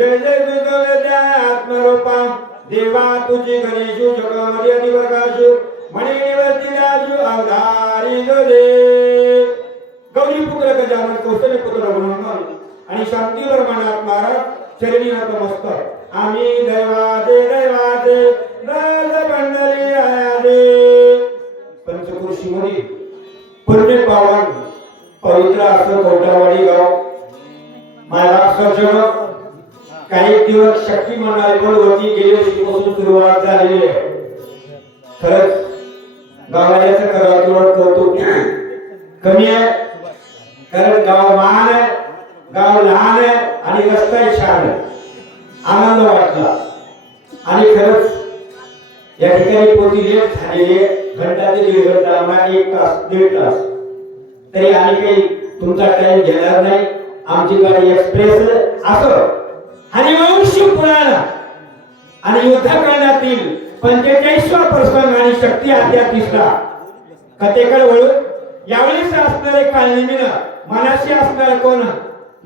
जय जय दुर्गा आत्मरूपा देवा तुझी गणेशु जगामध्ये अतिप्रकाशु मणी निवर्ती राजू अवधारी दे गौरी पुत्र गजानन कौशल्य पुत्र रघुनंदन आणि शांतीवर मनात महाराज चरणी नतमस्तक आम्ही दैवाचे राज मंडळी आले पंचकृषी मध्ये पुण्य पावन पवित्र असं कौटावाडी गाव महाराष्ट्राच्या काही दिवस शक्ती मंडळावर वरती गेले वर्षीपासून सुरुवात झालेली आहे. खरंच गावाचं करावं कौतुक कमी आहे कारण गाव महान आहे गाव लहान आहे आणि रस्ता छान आहे. आनंद वाटला आणि खरंच या ठिकाणी पोती लेट झालेली घंटा ते 1.5 घंटा 1 तास 1.5 तास तरी आम्ही काही तुमचा टाइम घेणार नाही. आमची गाडी एक्सप्रेस असो आणि वंशी पुराण आणि युद्धकांडातील 45वा प्रसंग आणि शक्ती अध्यात्मिकता कथेकडे वळून यावेळेस असणारे कालनिमीनं मनाशी असणारा कोण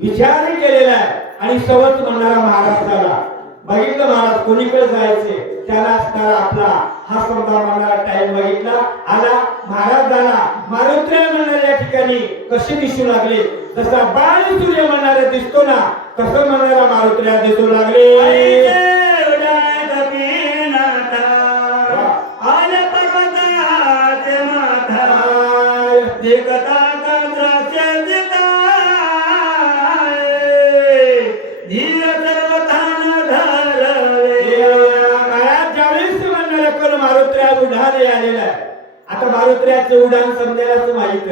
विचार केलेला आहे आणि सवत म्हणणारा महाराज झाला. बघितलं महाराज कोणीकडे जायचे त्याला असणारा आपला हा समजा म्हणणारा टाइम बघितला आला महाराज झाला. मारुत्र्य म्हणणाऱ्या ठिकाणी कसे दिसू लागले जसा बाळ सूर्य म्हणणारे दिसतो ना तसं म्हणणारा मारुत्र्य दिसू लागले. आता मारुत्र्याचे उडान समजायला माहित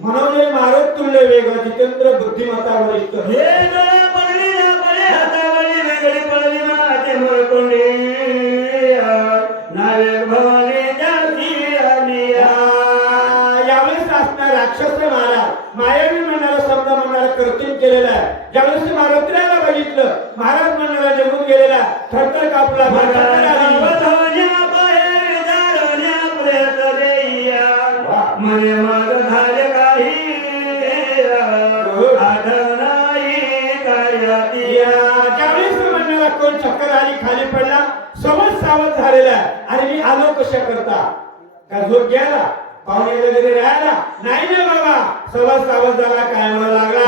म्हणून मारुत तुल्य वेग जितेंद्र बुद्धिमत्ता वरिष्ठ हे गळा पडली ना पडे हातावली वेगळी पडली माते मोरकोंडी नावे भवानी जाती आलिया. यावेळेस असणार राक्षस महाराज मायावी म्हणणारा शब्द म्हणणारा कर्तृत्व केलेला आहे. ज्यावेळेस मारुत्र्याला बघितलं महाराज म्हणणारा जमून गेलेला थरथर कापला मने मग झाले काही आठवणाई कार्यातिया. ज्यावेळेस म्हणणारा कोण चक्कर आली खाली पडला समज सावध झालेला आणि मी आलो कशा करता का झोप घ्यायला पाहुणे वगैरे राहायला नाही ना बाबा समज सावध झाला काय मला लागला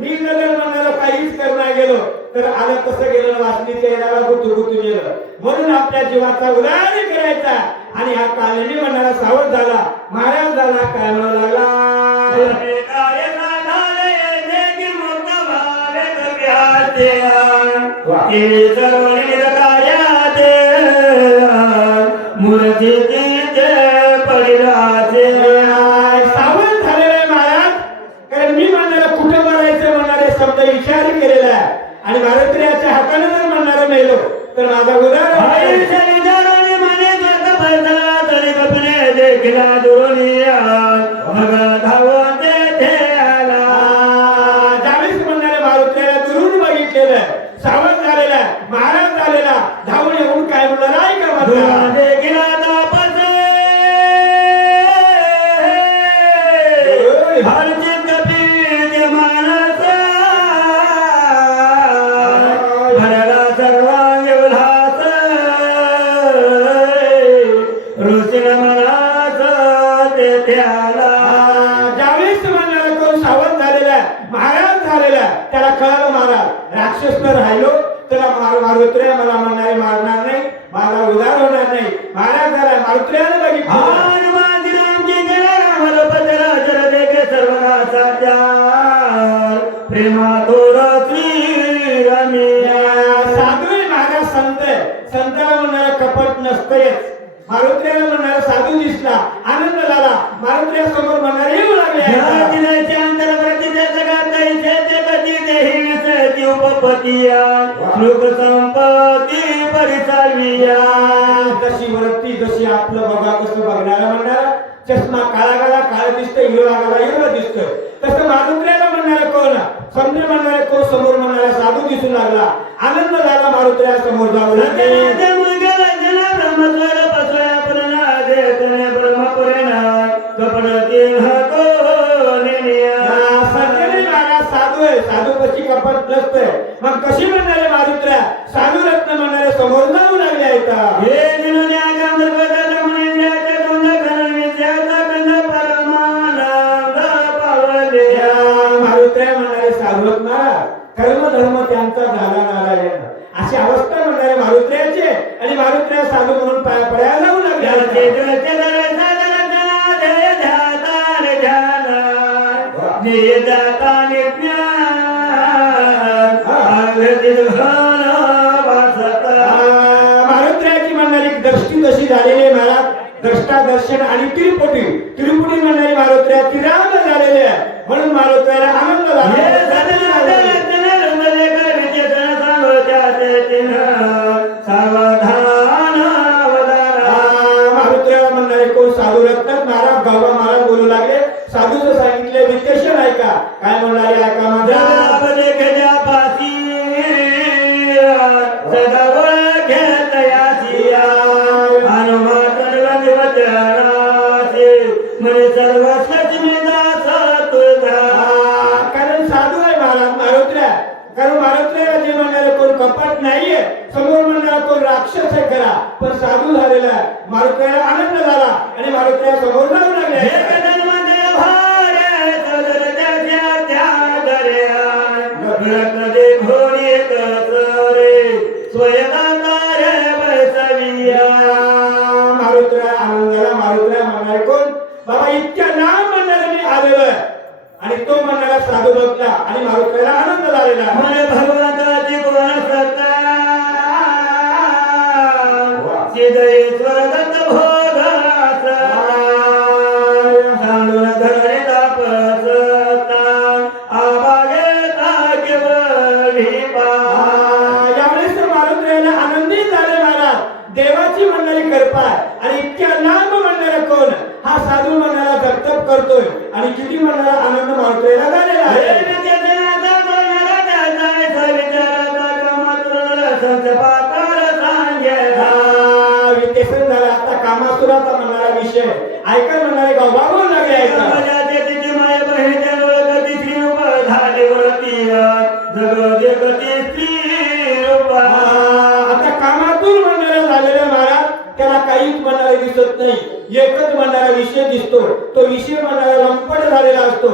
मी जर म्हणाला काहीच करणार गेलो तर आला कसं गेलं वासनीच्या येणारा गुतून गेलं. म्हणून आपल्या जीवाचा उदार करायचा आणि हा कालनी म्हणणारा सावध झाला महाराज झाला काय म्हणू लागला मूर्ती सावध झालेला महाराज कारण मी म्हणणारा कुठे मारायचं म्हणणारे शब्द विचार केलेला आहे आणि मारुत्र्याच्या हाताने जर म्हणणारा मेलो तर माझा उदार देखील ज्यावेळेस म्हणणाऱ्या मारुत्र्याला दुरून बघितलेलं सावध झालेला महाराज झालेला धावून येऊन काय म्हणणार आहे का त्याला कळालं महाराज राक्षस तर राहिलो त्याला मारुत्र्या मला म्हणणारे मारणार नाही माझा उदार होणार नाही. महाराज झाला मारुत्र्याला बघितलं प्रेमा साधू महाराज संताला म्हणणारा कपट नसतेच. मारुत्र्याला म्हणणारा साधू दिसला आनंद झाला मारुत्र्या समोर म्हणणारे येऊ लागले उपपतिया लोक संपत्ती परिचालविया. जशी वृत्ती जशी आपलं बघा कसं बघणारा म्हणणारा चष्मा काळा काळा काळ दिसतं हिरवा काळा हिरवा दिसतं तसं मारुत्र्याला म्हणणारा कोण समजा म्हणणारा कोण समोर म्हणणारा साधू दिसू लागला, आनंद झाला, मारुतीला समोर जाऊ लागले. साधू कशी कपट नसते, मग कशी म्हणणारे मारुत्र्या साधू रत्न म्हणणारे समोर जाऊ लागले आहेत. मारुत्र्या म्हणणारे साधू रत्न कर्म धर्म त्यांचा झाला नारायण अशी अवस्था म्हणणारे मारुत्र्याचे आणि मारुत्र्या साधू म्हणून पडायला जाऊ लागले. मारुत्र्याची म्हणणारी दृष्टी कशी झालेली महाराज, द्रष्टा दर्शन आणि तिरुपटी तिरुपटी म्हणणारी मारुत्र्या तिराम झालेले आहे, म्हणून मारुत्र्याला आनंद झाला. मारुत्र्याला म्हणणारे कोण साधू रत्नात महाराज गावा महाराज बोलू लागले. साधूचं सांगितले विशेषण ऐका, काय म्हणणारे ऐका माझा कारण साधू आहे महाराज मारुत्र्या, कारण मारुत्र्याला जे म्हणणारे कोण कपट नाहीये, समोर म्हणणारा कोण राक्षस आहे खरा, पण साधू झालेला आहे. मारुत्र्याला आनंद झाला आणि मारुत्र्या समोर जाऊ लागले. मारुत्र्या आनंदाला मारुत्र्या म्हणणारे कोण बाबा इतक्या नाम म्हणणारे मी आलेलो आहे, आणि तो म्हणणारा साधू बघला आणि मारुत्र्याला आनंद झालेला. भगवंताची मारुत्र्याला आनंदित झाले महाराज, देवाची म्हणणारी कृपा आणि इतक्या लांब म्हणणारा कोण हा साधू म्हणणारा जपतप करतोय आणि किती म्हणणारा आनंद मारुत्र्याला झालेला आहे. आता कामासुराचा म्हणणारा विषय ऐका म्हणणारे गावा बोलू लागले. आता कामातून म्हणणारा झालेला महाराज त्याला काहीच म्हणणारे दिसत नाही, एकच म्हणणारा विषय दिसतो. तो विषय म्हणणारा लंपट झालेला असतो.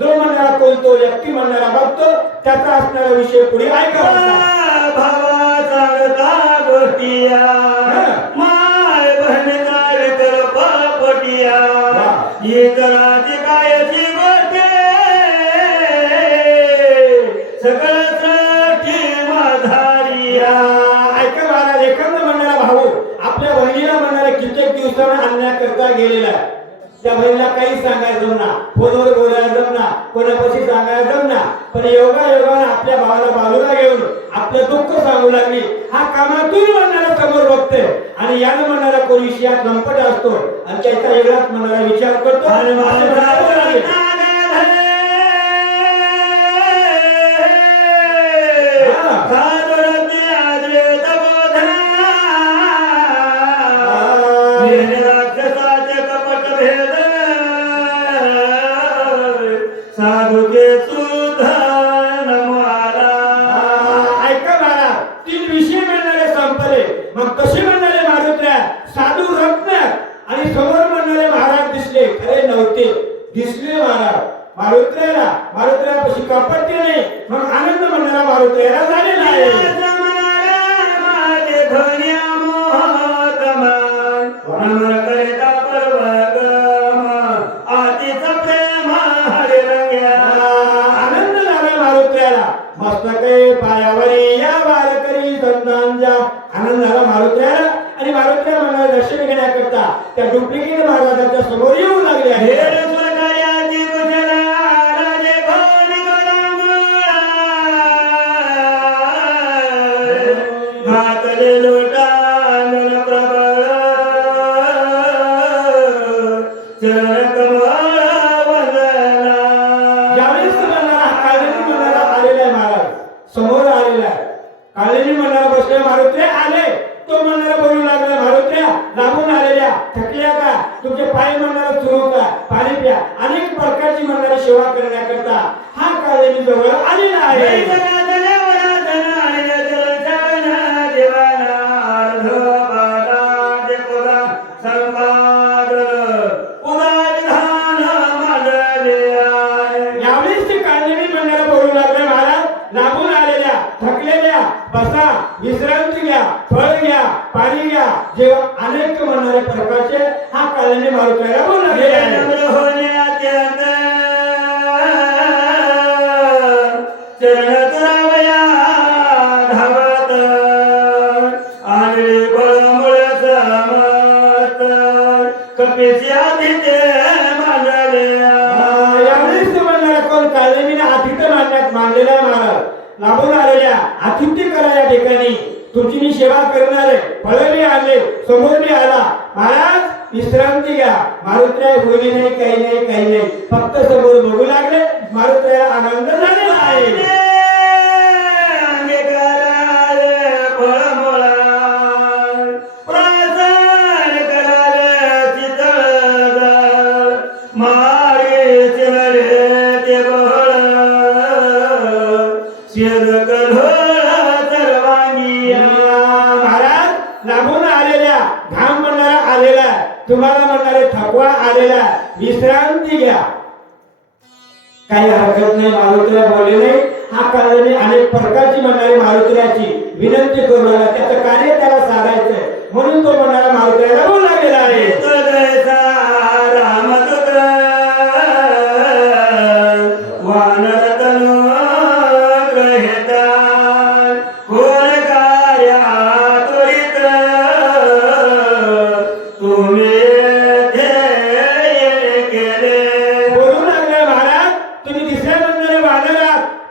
जो म्हणणारा कोण तो व्यक्ती म्हणणारा बघतो त्याचा असणारा विषय पुढे ऐका. माय बहन काय कर पापटिया इतराची कायची गोष्ट सगळ्यासाठी माधारिया. ऐका महाराज, एखादा म्हणणारा भाऊ आपल्या बहिणीला म्हणणारा कित्येक दिवसांना आणण्याकरता गेलेला आहे. त्या बहिणीला काही सांगायचं जमना, फोनवर बोलायला जमना, कोणापाशी सांगायला जमना, पण योगायोगाने आपल्या भावाला बाजूला घेऊन आपलं दुःख सांगू लागली. हा कामातून म्हणणारा समोर बघते आणि यानं म्हणणारा कोण विषयात लंपट असतो आणि त्याचा वेगळाच म्हणणारा विचार करतो आणि साधू के सुधन मारा. ऐका महाराज, तीन विषय म्हणणारे संपले. मग कसे म्हणणारे मारुत्र्या साधू रत्न आणि समोर म्हणणारे महाराज दिसले, खरे नव्हते दिसले महाराज. मारुत्र्यापाशी कपट नाही, मग आनंद म्हणणारा मारुत्र्याला झालेला आहे. पायावरी या वारकरी संतांच्या आनंद झाला मारुत्र्याला आणि मारुत्र्या म्हणणारा दर्शन घेण्याकरता त्या डुप्लिकेट महाराजांच्या समोर येऊ लागले आहे. समोर आलेला लागला. काळेनी म्हणणारा बसले मारुत्रे आले. तो म्हणणारा बोलू लागला मारुत्र्या लांबून आलेल्या थकल्या का तुमचे पाय म्हणणारा सुरू का पाणी प्या. अनेक प्रकारची म्हणणारी सेवा करण्याकरता हा काळेनी जवळ आलेला आहे. बसा विश्रांती घ्या फळ घ्या पाणी घ्या जेव्हा अनेक म्हणणारे प्रकारचे हा काळाने मारुतीला बोलला कोण काळाने आतिथ्य मानण्यात मानलेला महाराज लाभून आलेल्या आतिथ्य करा या ठिकाणी तुमची मी सेवा करणार आहे. फळही आले समोर मी आला महाराज विश्रांती घ्या. मारुतीला होई नाही काही नाही काही नाही फक्त समोर बघू लागले. मारुतीला आनंद झालेला आहे. लांबून आलेल्या घाम म्हणणारा आलेला तुम्हाला म्हणणारे थकवा आलेला विश्रांती घ्या. काही हरकत नाही मारुतीला बोलले नाही. हा काळाने अनेक प्रकारची म्हणणारी मारुतीची विनंती करू लागला. त्याचं कार्य त्याला साधायचंय म्हणून तो म्हणणारा मारुतीला बोलला गेला आहे.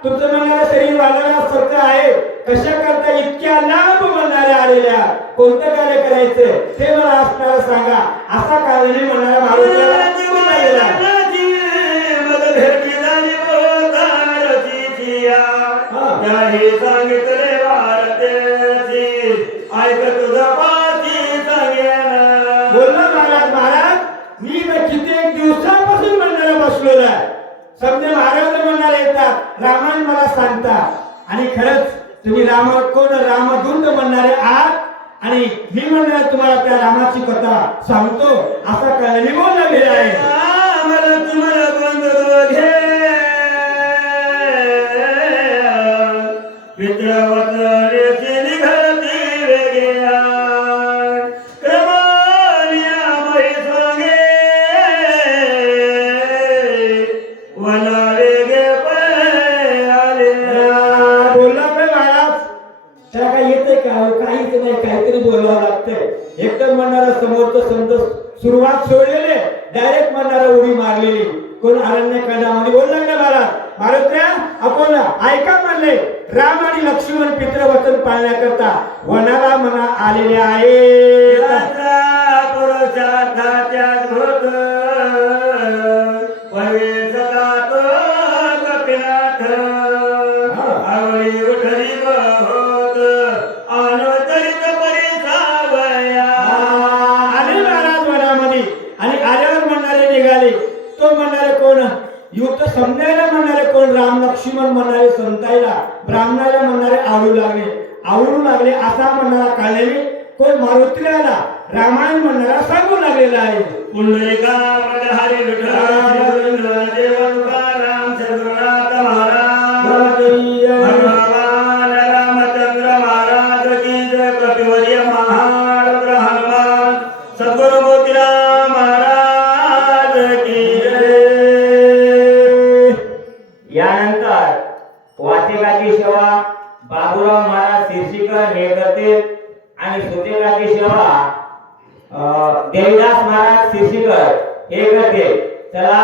तुमचं म्हणणारा शरीर वाढवण्यासारखं आहे. कशा करता इतक्या लांब म्हणणारे आलेल्या कोणतं कार्य करायचं ते मला असणारा सांगा. असा काळाने म्हणणारा मारुतीला बोलला महाराज महाराज मी कित्येक दिवसापासून म्हणणारा बसलेला आहे. समजे महाराज म्हणणारे येतात रामायण मला सांगतात आणि खरंच तुम्ही राम कोण रामदूत म्हणणारे आहात आणि मी म्हणणार तुम्हाला त्या रामाची कथा सांगतो असा काळाने बोलला गेला आहे. काहीच नाही काहीतरी बोलावं लागतंय. एकदम म्हणणारा समोरचं समज सुरुवात सोडलेले डायरेक्ट म्हणणारा उडी मारलेली कोण अरण्यकांडामध्ये बोल लागला महाराज मारुत्र्या आपण ऐका म्हणले राम आणि लक्ष्मण पितृवचन पाळण्याकरता वनाला म्हणा आलेले आहे. युक्त समजायला म्हणणारे कोण राम लक्ष्मण म्हणणारे संतायला ब्राह्मणाला म्हणणारे आवडू लागले असा म्हणणारा काळाने कोण मारुतीला रामायण म्हणणारा सांगू लागलेला आहे. पुंडलिका हरी विठ्ठल राम सद्गुरुनाथ महाराज भगवान रामचंद्र महाराज की जय. कपिवर्य महाराज हनुमान सद्गुरु मोतीराम महाराज की यानंतर वाचकाची सेवा बाबूराव महाराज शिर्षीकर हे करतील आणि सूचकाची सेवा देवीदास महाराज शिर्षीकर हे करतील. चला